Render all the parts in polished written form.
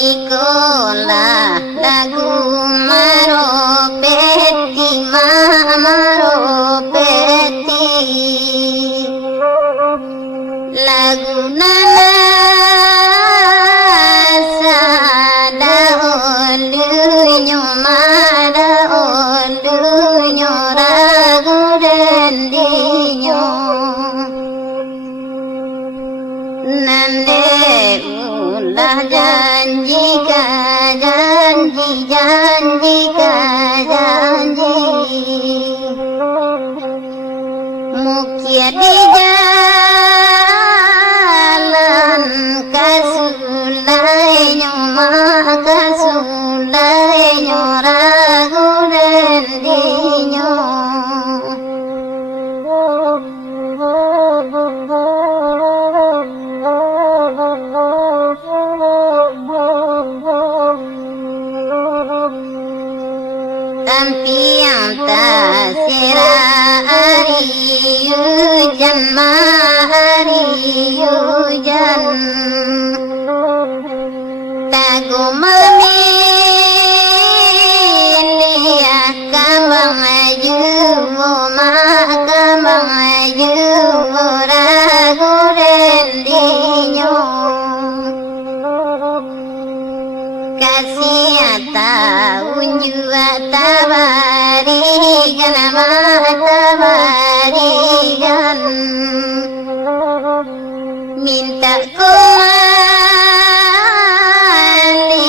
Ikolah lagu Maropeti Maropeti lagu nana sada olunyo mada olunyo ragu dendinyo nande ulah janji ka janji janji ka janji mukia di jalan kasulai ragu dendinyo Tampiang tasira hujan mahari hujan tagu memilih kambang maju kambang maju ragu dendinyo kasih tahu juga tabarigan tabarigan minta kembali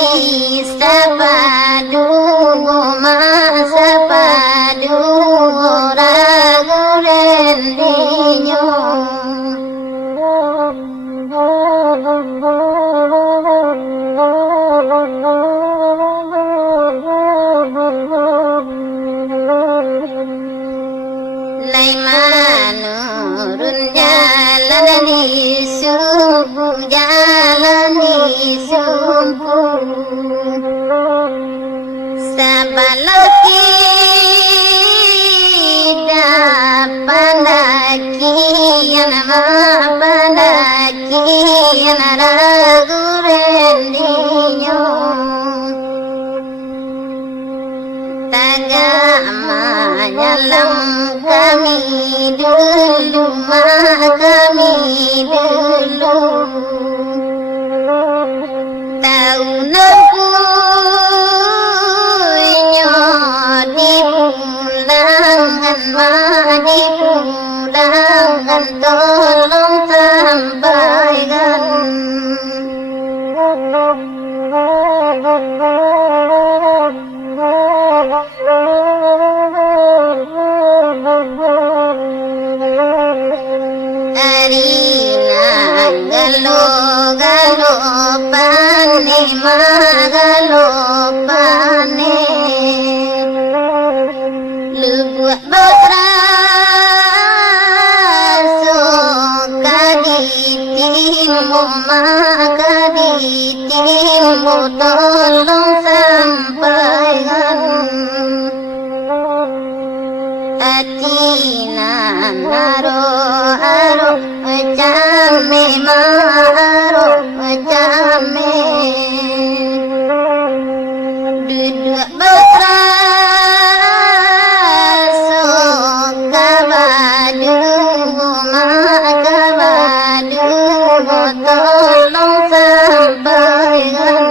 sapadu ragu dendinyo Lai manurun jalan di subuh jalan di subuh sabalaki pandaki ragu dendinyo tagama nyalam kami dulu tahu naku dipulangkan tolong sampaikan Arina galo pane magalo pane lubuak batra so kaditimu tolong sampaikan atina naro aro jame maro jame duduk batra so kabadu tolong sampaikan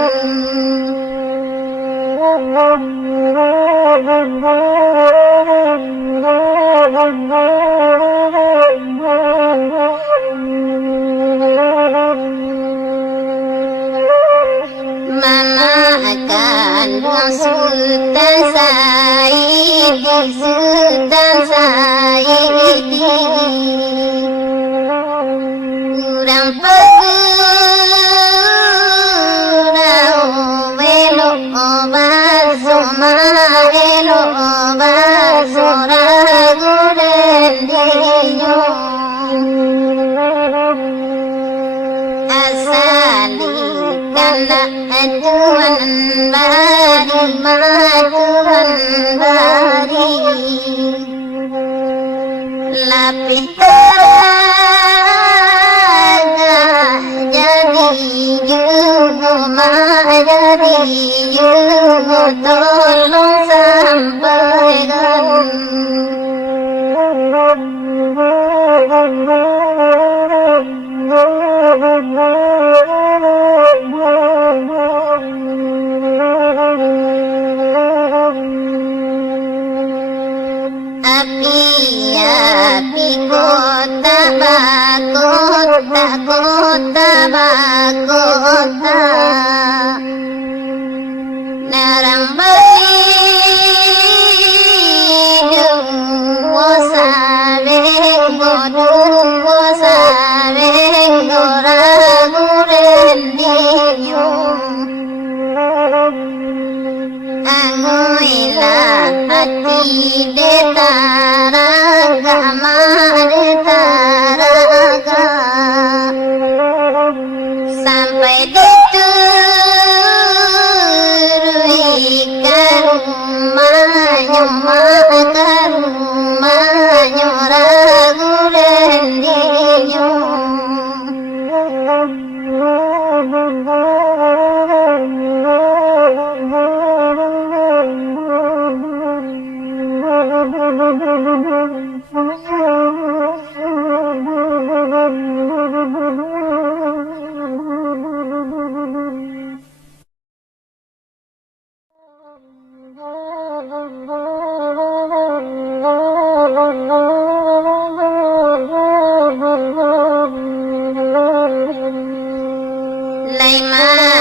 Mama akan Sultan Saidi kurang pegurau velo basoma velo basora gudendinyo asali kana Tuhan bari Lapih telaga jadi juga jadi juga tolong sampaikan. Api kota bakota kota bakota narang badidung wasareng godung wasareng goraguren dinyum angoila hati detaraga maretaraga sampai diturui karumahnya karumahnya raguren dinyum.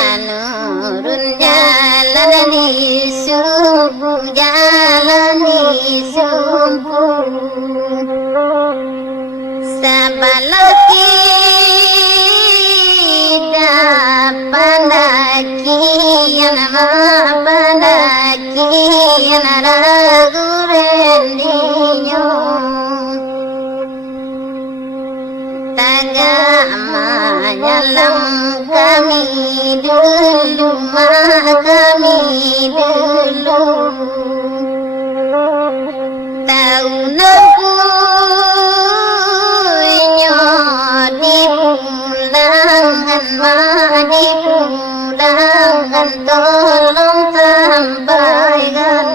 Laimanurun jalani subuh jalani subuh sabalaki dapandaki nama pandaki naraguren dinyum tagama nyalam kami dulu mah kami dulu tahu nampu dipulangan mah dipulangan tolong sampaikan.